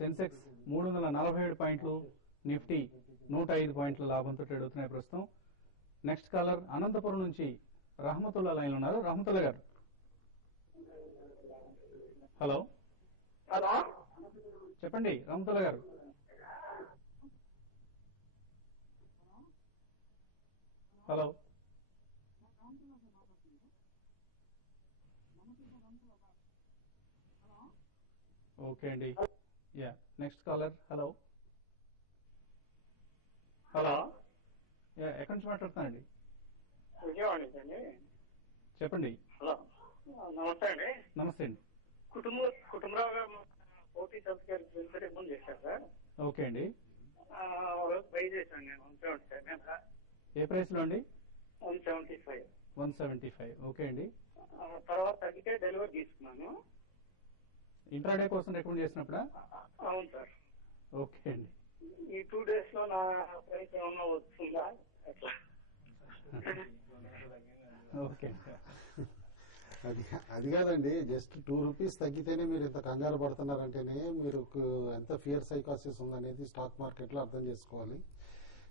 సెన్సెక్స్ 347 పాయింట్లు, నిఫ్టీ 105 పాయింట్ల లాభంతో ట్రేడ్ అవుతున్నాయి ప్రస్తుతం. నెక్స్ట్ కాలర్ అనంతపురం నుంచి రహమతుల్లా లైన్ ఉన్నారు. రహమతుల్లా గారు, హలో హలో, చెప్పండి రహమతుల్లా గారు. హలో, ఓకే అండి. Yeah, next caller. Hello hello, yeah, ఎక్కడి నుంచి మాట్లాడుతున్నానండి? విజయవాడ నుంచి అండి. చెప్పండి. హలో, నమస్తే అండి. నమస్తే అండి. కుటుంబరావు గారు ఓటీ సబ్స్క్రైబ్ ఫోన్ చేశారు సార్. ఓకే అండి. బై చేశాను నేను 175. ఏ ప్రైస్ లో అండి? 175. 175. ఓకే అండి. తర్వాత తగ్గితే డెలివరీ తీసుకున్నాను. ఇంట్రాడే కోసం రికమెండ్ చేసినప్పుడా? అవును సార్. ఓకే అండి. ఈ 2 days లో నా ప్రైస్ ఏమన్నా వస్తుందా అట్లా? ఓకే, అది కాదండి, జస్ట్ 2 రూపీస్ తగ్గితేనే మీరు ఇంత కంగారు పడుతున్నారంటేనే మీరు ఎంత ఫియర్ సైకాసిస్ ఉందనేది స్టాక్ మార్కెట్ లో అర్థం చేసుకోవాలి.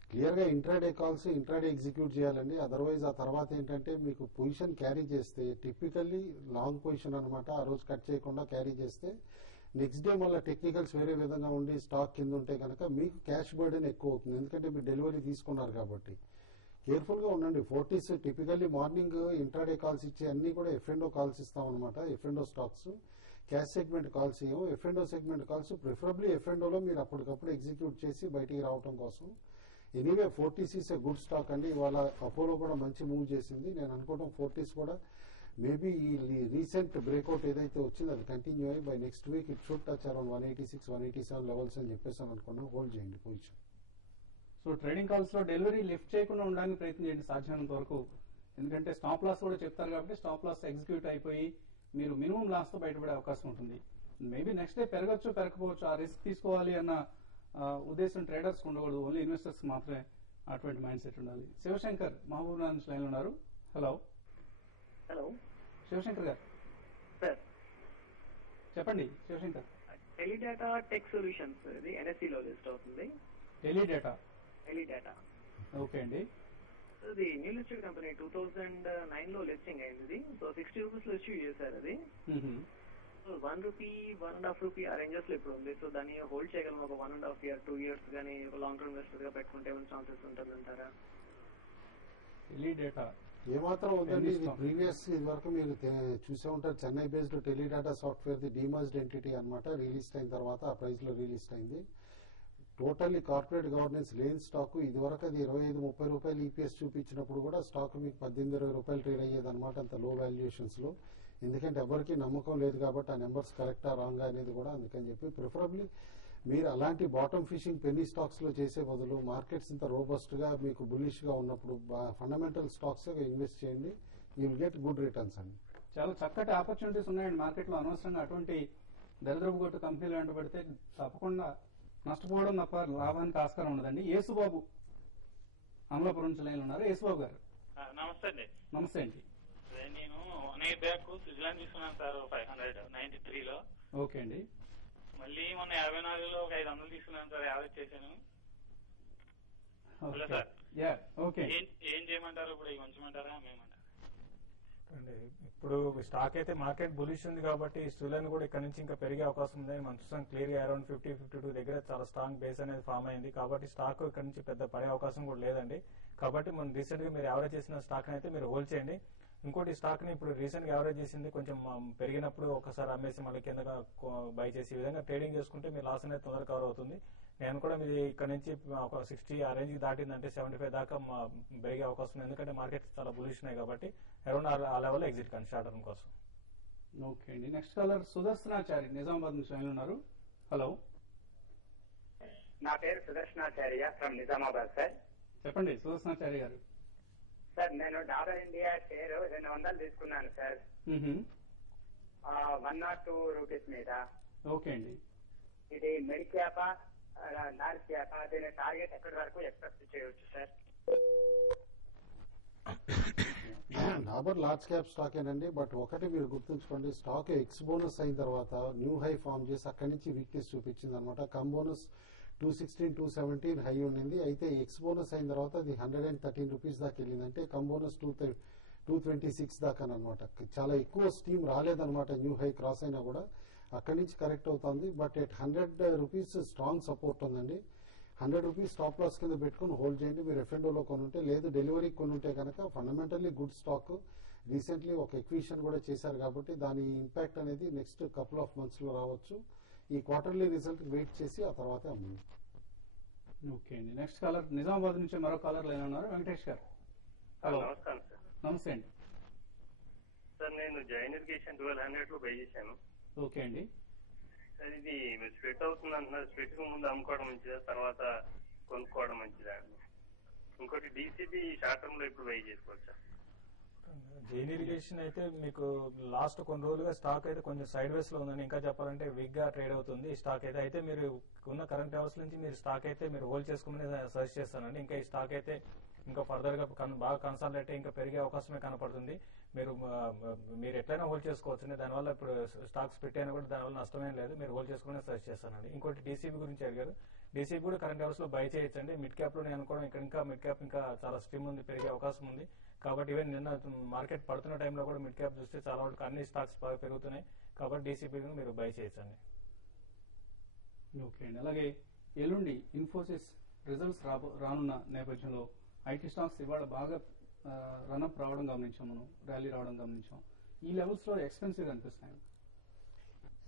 క్లియర్ గా ఇంట్రాడే కాల్స్ ఇంట్రాడే ఎగ్జిక్యూట్ చేయాలండి. అదర్వైజ్ ఆ తర్వాత ఏంటంటే మీకు పొజిషన్ క్యారీ చేస్తే టిపికల్లీ లాంగ్ పొజిషన్ అనమాట, ఆ రోజు కట్ చేయకుండా క్యారీ చేస్తే నెక్స్ట్ డే మళ్ళీ టెక్నికల్స్ వేరే విధంగా ఉండి స్టాక్ కింద ఉంటే కనుక మీకు క్యాష్ బర్డెన్ ఎక్కువ అవుతుంది. ఎందుకంటే మీరు డెలివరీ తీసుకున్నారు కాబట్టి కేర్ఫుల్ గా ఉండండి. 40s typically morning intraday calls ఇచ్చే అన్ని కూడా ఎఫ్ఎండో కాల్స్ ఇస్తాం అనమాట. ఎఫ్ఎండో స్టాక్స్ క్యాష్ సెగ్మెంట్ కాల్స్ ఏమో ఎఫ్ఎండో సెగ్మెంట్ కాల్స్ ప్రిఫరబ్లీ ఎఫ్ఎండోలో మీరు అప్పటికప్పుడు ఎగ్జిక్యూట్ చేసి బయటికి రావడం కోసం. Anyway 40s is a good stock అండి. ఇవాళ అపోలో కూడా మంచి మూవ్ చేసింది. నేను అనుకోవడం 40s కూడా మేబీ ఈ రీసెంట్ బ్రేక్అవుట్ ఏదైతే వచ్చిందో అది కంటిన్యూ అయ్యి by next week it should touch around 186, 187 levels అని చెప్పేసి అనుకున్నాను. హోల్డ్ చేయండి పొజిషన్. సో ట్రేడింగ్ కాల్స్ లో డెలివరీ లిఫ్ట్ చేయకుండా ఉండడానికి ప్రయత్నం చేయండి సాధ్యమైనంత వరకు. ఎందుకంటే స్టాప్ లాస్ కూడా చెప్తారు కాబట్టి స్టాప్ లాస్ ఎగ్జిక్యూట్ అయిపోయి మీరు మినిమం లాస్ తో బయటపడే అవకాశం ఉంటుంది. మేబీ నెక్స్ట్ డే పెరగచ్చు పెరగకపోవచ్చు, ఆ రిస్క్ తీసుకోవాలి అన్న ఉద్దేశం ట్రేడర్స్ ఉండకూడదు. ఓన్లీ ఇన్వెస్టర్స్ మాత్రమే అటువంటి మైండ్ సెట్ ఉండాలి. శివశంకర్ మహబూబ్ నగర్ నుంచి లైన్ ఉన్నారు. హలో హలో, శివశంకర్ గారు, సార్ చెప్పండి. శివశంకర్, టెలిడాటా టెక్ సొల్యూషన్స్ ఇది NSE లో లిస్ట్ అవుతుంది. టెలిడాటా. టెలిడాటా ఓకే అండి. ఇది న్యూ లిస్టెడ్ కంపెనీ 2009 లో లిస్టింగ్ అయింది. సో 60 రూపీస్ లో ఇష్యూ చేశారు. అది ₹1, ₹1.5 ఆ రేంజెస్ లో ఇప్పుడు ఉంది. సో దాన్ని హోల్డ్ చేయగలం ఒక 1.5 year 2 years కానీ లాంగ్ టర్మ్ ఇన్వెస్టర్ గా పెట్టుకుంటే ఏమైనా ఛాన్సెస్ ఉంటుందంటారా? టెలిడాటా ఏమాత్రం ఉందండి. ఇది ప్రీవియస్ ఇది వరకు మీరు చూసే ఉంటారు. Chennai based Teledata software the demerged entity అనమాట. రిలీజ్ అయిన తర్వాత ఆ ప్రైస్ లో రిలీజ్ అయింది. టోటల్లీ కార్పొరేట్ గవర్నెన్స్ లేని స్టాక్. ఇది వరకు అది 25-30 రూపాయలు ఈపీఎస్ చూపించినప్పుడు కూడా స్టాక్ మీకు 18-20 రూపాయలు ట్రేడ్ అయ్యేది అనమాట, అంత లో వాల్యుయేషన్స్ లో. ఎందుకంటే ఎవరికి నమ్మకం లేదు కాబట్టి ఆ నెంబర్స్ కరెక్టా రాంగా అనేది కూడా. అందుకని చెప్పి ప్రిఫరబ్లీ మీరు అలాంటి బాటమ్ ఫిషింగ్ పెన్నీ స్టాక్స్ లో చేసే బదులు మార్కెట్స్ ఇంత రోబస్ట్ గా మీకు బుల్లిష్ గా ఉన్నప్పుడు ఫండమెంటల్ స్టాక్స్ ఇన్వెస్ట్ చేయండి. You will get good returns అండి. చాలా చక్కటి ఆపర్చునిటీస్ ఉన్నాయండి మార్కెట్ లో. అనవసరంగా అటువంటి దరిద్రపు గొట్టు కంపెనీలు వెంటబడితే తప్పకుండా నష్టపోవడం తప్ప లాభానికి ఆస్కారం ఉండదండి. యేసుబాబు అమలాపురం నుంచి లైన్ ఉన్నారు. యేసుబాబు గారు, నమస్తే అండి. నమస్తే అండి. నేను 1 year బ్యాక్ స్విట్జర్లాండ్ తీసుకున్నాను సార్ 593 లో. ఓకే అండి. మళ్ళీ మొన్న 54లో ఒక 500 తీసుకున్నాను సార్, యావరేజ్ చేశాను. హలో సార్, ఓకే, ఏం చేయమంటారు ఇప్పుడు? ఇవి ఉంచమంటారా మేమంటారా? అండి ఇప్పుడు స్టాక్ అయితే మార్కెట్ బులిష్ ఉంది కాబట్టి స్టూలెన్ కూడా ఇక్కడ నుంచి ఇంకా పెరిగే అవకాశం ఉందని మనం చూసాం. క్లియర్ గా అరౌండ్ 50-52 దగ్గర చాలా స్ట్రాంగ్ బేస్ అనేది ఫామ్ అయింది కాబట్టి స్టాక్ ఇక్కడ నుంచి పెద్ద పడే అవకాశం కూడా లేదండి. కాబట్టి మనం రీసెంట్ గా మీరు యావరేజ్ చేసిన స్టాక్ అయితే మీరు హోల్డ్ చేయండి. ఇంకోటి స్టాక్ ని ఇప్పుడు రీసెంట్ గా యావరేజ్ చేసింది కొంచెం పెరిగినప్పుడు ఒకసారి అమ్మేసి మళ్ళీ కిందగా బై చేసి ఈ విధంగా ట్రేడింగ్ చేసుకుంటే మీ లాస్ అనేది తొందరగా కవర్ అవుతుంది. నేను కూడా మీది ఇక్కడ నుంచి ఒక 60 ఆ రేంజ్ దాటిందంటే 75 దాకా పెరిగే అవకాశం ఉంది. ఎందుకంటే మార్కెట్ చాలా బులిష్ ఉన్నాయి కాబట్టి అరౌండ్ ఆ లెవెల్ ఎగ్జిట్ కానీ షార్ట్ టర్మ్ కోసం. ఓకే అండి. నెక్స్ట్ కాలర్ సుదర్శనాచారి నిజామాబాద్ నుంచి లైన్ ఉన్నారు. హలో, నా పేరు సుదర్శనాచార్య ఫ్రమ్ నిజామాబాద్ సార్. చెప్పండి సుదర్శనాచారి గారు. సార్ నేను డాబర్ ఇండియా షేర్ 200 తీసుకున్నాను సార్, 102 రూపీస్ మీద. ఓకే అండి. ఇది మిడ్ క్యాపా లార్జ్ క్యాపా, దీని టార్గెట్ ఎక్కడి వరకు ఎక్స్పెక్ట్ చేయవచ్చు sir? Dabur large cap stock ఏనండి. బట్ ఒకటి మీరు గుర్తుంచుకోండి, స్టాక్ ఎక్స్ బోనస్ అయిన తర్వాత న్యూ హై ఫామ్ చేసి అక్కడి నుంచి వీక్నెస్ చూపించింది అనమాట. కమ్ బోనస్ 216, 217 హై ఉండింది. అయితే ఎక్స్ బోనస్ అయిన తర్వాత అది 113 రూపీస్ దాకా వెళ్ళింది. అంటే కమ్ బోనస్ 226 దాకా అనమాట. చాలా ఎక్కువ స్టీమ్ రాలేదనమాట. న్యూ హై క్రాస్ అయినా కూడా అక్కడి నుంచి కరెక్ట్ అవుతుంది. But at 100 rupees strong support ఉందండి. 100 రూపీస్ స్టాప్ లాస్ కింద పెట్టుకుని హోల్డ్ చేయండి. మీరు ఎఫ్ఎండోలో కొనుంటే, లేదు డెలివరీ కొనుంటే కనుక ఫండమెంటల్లీ గుడ్ స్టాక్. రీసెంట్లీ ఒక ఎక్విషన్ కూడా చేశారు కాబట్టి దాని ఇంపాక్ట్ అనేది నెక్స్ట్ కపుల్ ఆఫ్ మంత్స్ లో రావచ్చు. ఈ క్వార్టర్లీ రిజల్ట్ వెయిట్ చేసి ఆ తర్వాత అమ్మండి. ఓకే అండి. నెక్స్ట్ కాలర్ నిజామాబాద్ నుంచి మరో కాలర్ లైన్ ఉన్నారు. వెంకటేష్ గారు. హలో, నమస్కారం సార్. నమస్తే అండి. సార్ నేను జైన్ ఇరిగేషన్ 1200 లో బై చేశాను ఓకే అండి. సార్ ఇది స్ప్లిట్ అవుతుంది అంటున్నారు. స్ప్లిట్ కు ముందు అమ్ముకోవడం మంచిదా, తర్వాత కొనుక్కోవడం మంచిదా? ఇంకోటి డీసీబీ షార్ట్ టర్మ్ లో ఇప్పుడు బై చేసుకోవచ్చా? జైన్ ఇరిగేషన్ అయితే మీకు లాస్ట్ కొన్ని రోజులుగా స్టాక్ అయితే కొంచెం సైడ్ వేస్ లో ఉందండి. ఇంకా చెప్పాలంటే వీక్ గా ట్రేడ్ అవుతుంది ఈ స్టాక్ అయితే మీరు ఉన్న కరెంట్ లెవెల్స్ నుంచి మీరు స్టాక్ అయితే మీరు హోల్డ్ చేసుకోమని సజెస్ట్ చేస్తానండి. ఇంకా ఈ స్టాక్ అయితే ఇంకా ఫర్దర్ గా బాగా కన్సాలిడేట్ ఇంకా పెరిగే అవకాశమే కనపడుతుంది. మీరు ఎట్లయినా హోల్డ్ చేసుకోవచ్చు. దానివల్ల ఇప్పుడు స్టాక్స్ పెట్టైనా కూడా దానివల్ల నష్టమేం లేదు. మీరు హోల్డ్ చేసుకునే సజెస్ట్ చేస్తానండి. ఇంకోటి డీసీబీ గురించి అడిగారు. డీసీబీ కూడా కరెంట్ లెవెల్స్ లో బై చేయొచ్చండి. మిడ్ క్యాప్ లో నేను అనుకోవడం ఇక్కడ ఇంకా మిడ్ క్యాప్ ఇంకా చాలా స్ట్రీమ్ ఉంది, పెరిగే అవకాశం ఉంది. కాబట్టి ఈవెన్ నిన్న మార్కెట్ పడుతున్న టైంలో కూడా మిడ్ క్యాప్ చూస్తే చాలా వరకు అన్ని స్టాక్స్ బాగా పెరుగుతున్నాయి. కాబట్టి డీసీబీని మీరు బై చేయొచ్చండి. ఓకే అండి. అలాగే ఎల్లుండి ఇన్ఫోసిస్ రిజల్ట్స్ రానున్న నేపథ్యంలో ఐటీ స్టాక్స్ ఇవాళ బాగా రన్అప్ రావడం గమనించాం, మనం ర్యాలీ రావడం గమనించాం. ఈ లెవెల్స్ లో ఎక్స్పెన్సివ్ అనిపిస్తున్నాయి.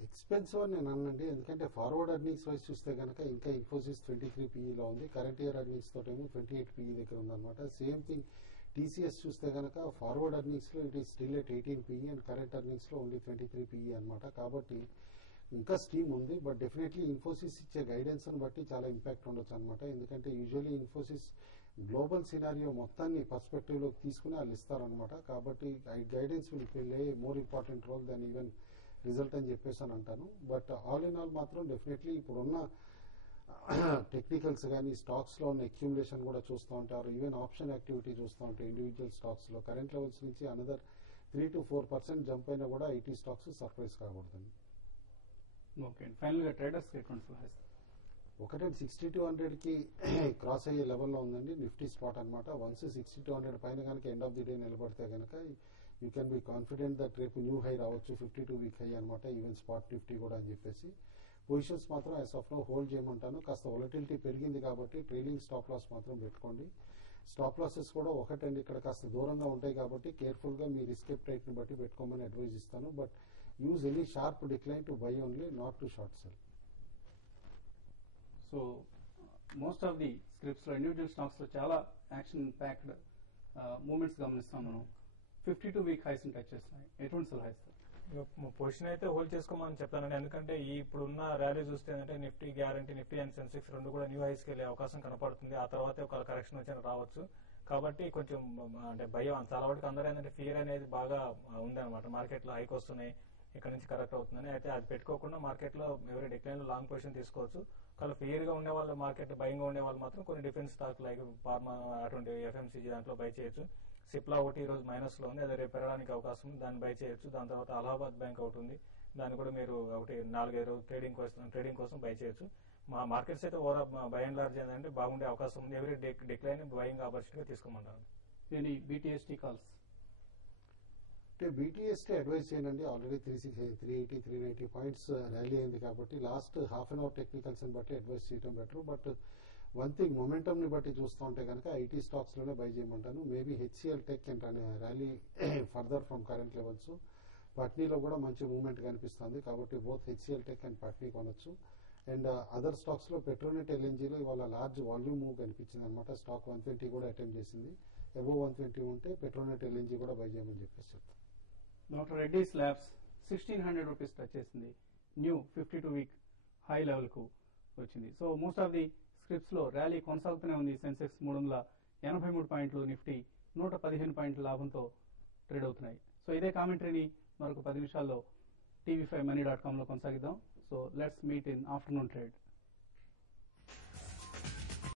ఎక్స్పెన్సివ్ అని నేను అనండి. ఎందుకంటే ఫార్వర్డ్ ఎర్నింగ్స్ వైజ్ చూస్తే కనుక ఇంకా ఇన్ఫోసిస్ 23 PE ఉంది. కరెంట్ ఇయర్ ఎర్నింగ్స్ తోటేమో 28 PE దగ్గర ఉందన్నమాట. సేమ్ థింగ్ టీసీఎస్ చూస్తే కనుక ఫార్వర్డ్ ఎర్నింగ్స్ లో it is still at 18 PE and current earnings లో ఓన్లీ 23 PE అనమాట. కాబట్టి ఇంకా స్టీమ్ ఉంది. బట్ డెఫినెట్లీ ఇన్ఫోసిస్ ఇచ్చే గైడెన్స్ ని బట్టి చాలా ఇంపాక్ట్ ఉండొచ్చు అనమాట. ఎందుకంటే యూజువల్లీ ఇన్ఫోసిస్ గ్లోబల్ సినారియో మొత్తాన్ని పర్స్పెక్టివ్ లోకి తీసుకుని వాళ్ళు ఇస్తారనమాట. కాబట్టి guidance will play more important role than even result అని చెప్పేసి అని అంటాను. బట్ ఆల్ ఇన్ ఆల్ మాత్రం డెఫినెట్లీ ఇప్పుడున్న టెక్నికల్స్ కానీ స్టాక్స్ లో ఉన్న అక్యూములేషన్ కూడా చూస్తూ ఉంటారు. ఈవెన్ ఆప్షన్ యాక్టివిటీ చూస్తూ ఉంటారు ఇండివిజువల్ స్టాక్స్ లో. కరెంట్ లెవెల్స్ నుంచి అనదర్ 3 to 4% జంప్ అయినా కూడా ఐటీ స్టాక్స్ సర్ప్రైజ్ కాకూడదండి. ఓకే. ఫైనల్ గా ట్రేడర్స్ ఎటువంటి సలహా ఇస్తారు? ఒకటే 6200 కి క్రాస్ అయ్యే లెవెల్లో ఉందండి నిఫ్టీ స్పాట్ అనమాట. వన్స్ 6200 పైన కనుక ఎండ్ ఆఫ్ ది డే నిలబడితే కనుక you can be confident that రేపు న్యూ హై రావచ్చు, 52 వీక్ హై అనమాట. ఈవెన్ స్పాట్ నిఫ్టీ కూడా అని చెప్పేసి పొజిషన్స్ మాత్రం యాజ్ ఆఫ్ నో హోల్డ్ చేయమంటాను. కాస్త వొలటిలిటీ పెరిగింది కాబట్టి ట్రైలింగ్ స్టాప్ లాస్ మాత్రం పెట్టుకోండి. స్టాప్ లాసెస్ కూడా ఒకటండి ఇక్కడ కాస్త దూరంగా ఉంటాయి కాబట్టి కేర్ఫుల్ గా మీ రిస్క్ అపెటైట్ ని బట్టి పెట్టుకోమని అడ్వైజ్ ఇస్తాను. But use any sharp decline to buy only, not to short cell. So most of the scripts లో ఇండివిజువల్ స్టాక్స్ లో చాలా యాక్షన్ ప్యాక్డ్ మూమెంట్స్ గమనిస్తాం మనం. 52 వీక్ హైస్ టచ్ చేస్తున్నాయి. ఎటువంటి సలహా ఇస్తారు? పొజిషన్ అయితే హోల్డ్ చేసుకోమని చెప్తానండి. ఎందుకంటే ఈ ఇప్పుడున్న ర్యాలీ చూస్తే ఏంటంటే Nifty guarantee, Nifty and Sensex రెండు కూడా న్యూ హైస్కి వెళ్ళే అవకాశం కనపడుతుంది. ఆ తర్వాత ఒక కరెక్షన్ వచ్చి రావచ్చు. కాబట్టి కొంచెం అంటే భయం చాలా వరకు అందరూ ఏంటంటే ఫియర్ అనేది బాగా ఉందన్నమాట. మార్కెట్లో హైక్ వస్తున్నాయి, ఇక్కడ నుంచి కరెక్ట్ అవుతుందని. అయితే అది పెట్టుకోకుండా మార్కెట్లో ఎవరి డిక్లైన్ లో లాంగ్ పొజిషన్ తీసుకోవచ్చు. కానీ ఫియర్ గా ఉండే వాళ్ళు, మార్కెట్ భయంగా ఉండే వాళ్ళు మాత్రం కొన్ని డిఫెన్స్ స్టాక్ లైక్ ఫార్మా అటువంటి ఎఫ్ఎంసీజీ దాంట్లో బై చేయొచ్చు. సిప్లా ఒకటి ఈ రోజు మైనస్ లో ఉంది, అది రేపు పెరగడానికి అవకాశం ఉంది, దాన్ని బై చేయొచ్చు. దాని తర్వాత అలహాబాద్ బ్యాంక్ ఒకటి ఉంది, దాన్ని కూడా మీరు ఒకటి 4-5 రోజులు ట్రేడింగ్ కోసం బై చేయొచ్చు. మా మార్కెట్స్ అయితే ఓవర్ బై అండ్ లార్జ్ ఏంటంటే బాగుండే అవకాశం ఉంది. ఎవరీ డిక్లైన్ బయింగ్ ఆపర్చునిటీగా తీసుకోమంటారు. బీటీఎస్టీ కాల్స్ అంటే బీటీఎస్టీ అడ్వైస్ చేయండి. ఆల్రెడీ 380, 390 పాయింట్స్ ర్యాలీ అయింది కాబట్టి last half an hour technicals ని బట్టి అడ్వైస్ చేయడం better. But one thing momentum ని బట్టి చూస్తూ ఉంటే కనుక ఐటీ స్టాక్స్ లోనే బై చేయమంటాను. Maybe HCL tech and rally further from current levels. పట్నీలో కూడా మంచి మూవ్మెంట్ కనిపిస్తుంది కాబట్టి both HCL tech and Patni కొనొచ్చు. అండ్ అదర్ స్టాక్స్ లో పెట్రోనెట్ ఎల్ఎన్జీలో ఇవాళ లార్జ్ వాల్యూమ్ మూవ్ కనిపించింది అనమాట. స్టాక్ 120 కూడా అటెంప్ట్ చేసింది. అబోవ్ 120 ఉంటే పెట్రోనెట్ ఎల్ఎన్జీ కూడా బై చేయమని చెప్పేసి చెప్తాను. Doctor Reddy's labs 1600 rupees touch చేసింది. న్యూ 52 వీక్ హై లెవెల్ కు వచ్చింది. So most of the scripts లో ర్యాలీ కొనసాగుతూనే ఉంది. సెన్సెక్స్ 383 పాయింట్లు, నిఫ్టీ 115 పాయింట్ల లాభంతో ట్రేడ్ అవుతున్నాయి. సో ఇదే కామెంటరీని మరొక 10 నిమిషాల్లో TV5money.com లో కొనసాగిద్దాం. So let's meet in afternoon trade.